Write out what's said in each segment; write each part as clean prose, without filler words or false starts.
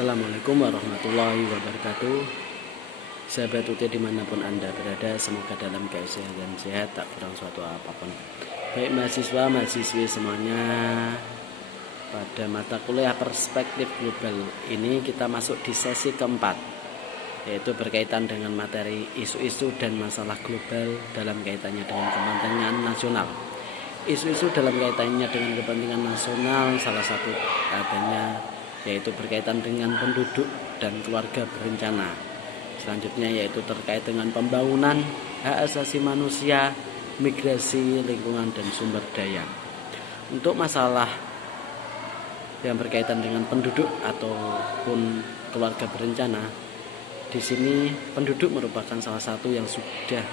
Assalamualaikum warahmatullahi wabarakatuh. Sahabat UT dimanapun Anda berada, semoga dalam keadaan dan sehat, tak kurang suatu apapun. Baik mahasiswa, mahasiswi semuanya, pada mata kuliah perspektif global ini kita masuk di sesi keempat, yaitu berkaitan dengan materi isu-isu dan masalah global dalam kaitannya dengan kepentingan nasional. Isu-isu dalam kaitannya dengan kepentingan nasional salah satu adanya yaitu berkaitan dengan penduduk dan keluarga berencana. Selanjutnya yaitu terkait dengan pembangunan, hak asasi manusia, migrasi, lingkungan, dan sumber daya. Untuk masalah yang berkaitan dengan penduduk ataupun keluarga berencana, di sini penduduk merupakan salah satu yang sudah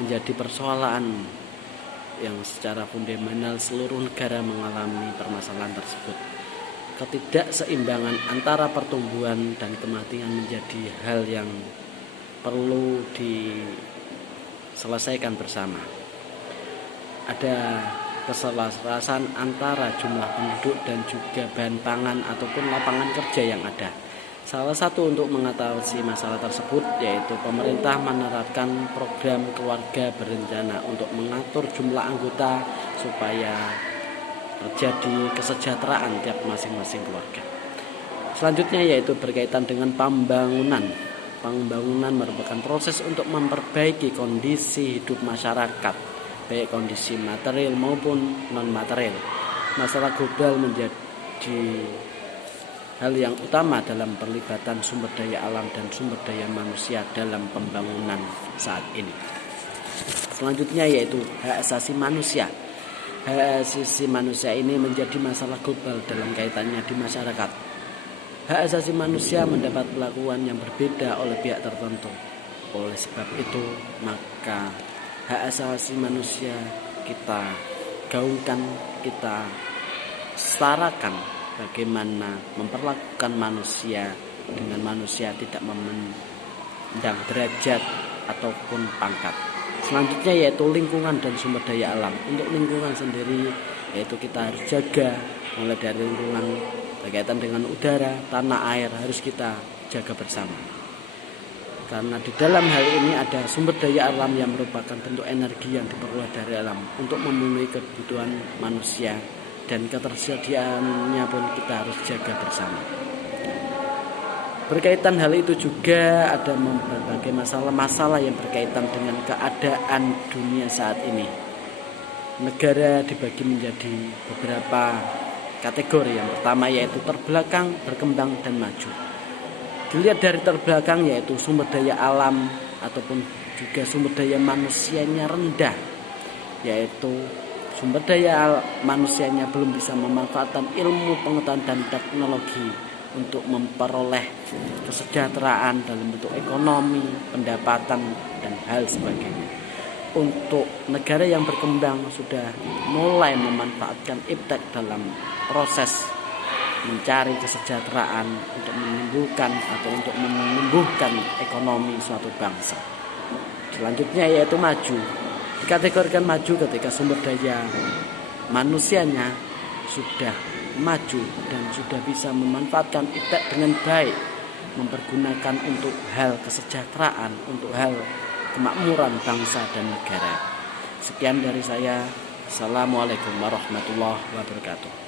menjadi persoalan yang secara fundamental seluruh negara mengalami permasalahan tersebut. Ketidakseimbangan antara pertumbuhan dan kematian menjadi hal yang perlu diselesaikan bersama. Ada keselarasan antara jumlah penduduk dan juga bahan pangan ataupun lapangan kerja yang ada. Salah satu untuk mengatasi masalah tersebut yaitu pemerintah menerapkan program keluarga berencana untuk mengatur jumlah anggota supaya terjadi kesejahteraan tiap masing-masing keluarga. Selanjutnya yaitu berkaitan dengan pembangunan. Pembangunan merupakan proses untuk memperbaiki kondisi hidup masyarakat, baik kondisi material maupun non-material. Masalah global menjadi hal yang utama dalam perlibatan sumber daya alam dan sumber daya manusia dalam pembangunan saat ini. Selanjutnya yaitu hak asasi manusia. Hak asasi manusia ini menjadi masalah global dalam kaitannya di masyarakat. Hak asasi manusia mendapat perlakuan yang berbeda oleh pihak tertentu. Oleh sebab itu, maka hak asasi manusia kita gaungkan, kita setarakan bagaimana memperlakukan manusia dengan manusia, tidak memandang derajat ataupun pangkat. Selanjutnya yaitu lingkungan dan sumber daya alam. Untuk lingkungan sendiri yaitu kita harus jaga, mulai dari lingkungan berkaitan dengan udara, tanah, air harus kita jaga bersama. Karena di dalam hal ini ada sumber daya alam yang merupakan bentuk energi yang diperoleh dari alam untuk memenuhi kebutuhan manusia, dan ketersediaannya pun kita harus jaga bersama. Berkaitan hal itu juga ada berbagai masalah-masalah yang berkaitan dengan keadaan dunia saat ini. Negara dibagi menjadi beberapa kategori. Yang pertama yaitu terbelakang, berkembang, dan maju. Dilihat dari terbelakang yaitu sumber daya alam ataupun juga sumber daya manusianya rendah, yaitu sumber daya manusianya belum bisa memanfaatkan ilmu, pengetahuan, dan teknologi untuk memperoleh kesejahteraan dalam bentuk ekonomi, pendapatan, dan hal sebagainya. Untuk negara yang berkembang sudah mulai memanfaatkan iptek dalam proses mencari kesejahteraan untuk menimbulkan atau untuk menumbuhkan ekonomi suatu bangsa. Selanjutnya yaitu maju. Dikategorikan maju ketika sumber daya manusianya sudah maju dan sudah bisa memanfaatkan iptek dengan baik, mempergunakan untuk hal kesejahteraan, untuk hal kemakmuran bangsa dan negara. Sekian dari saya. Assalamualaikum warahmatullahi wabarakatuh.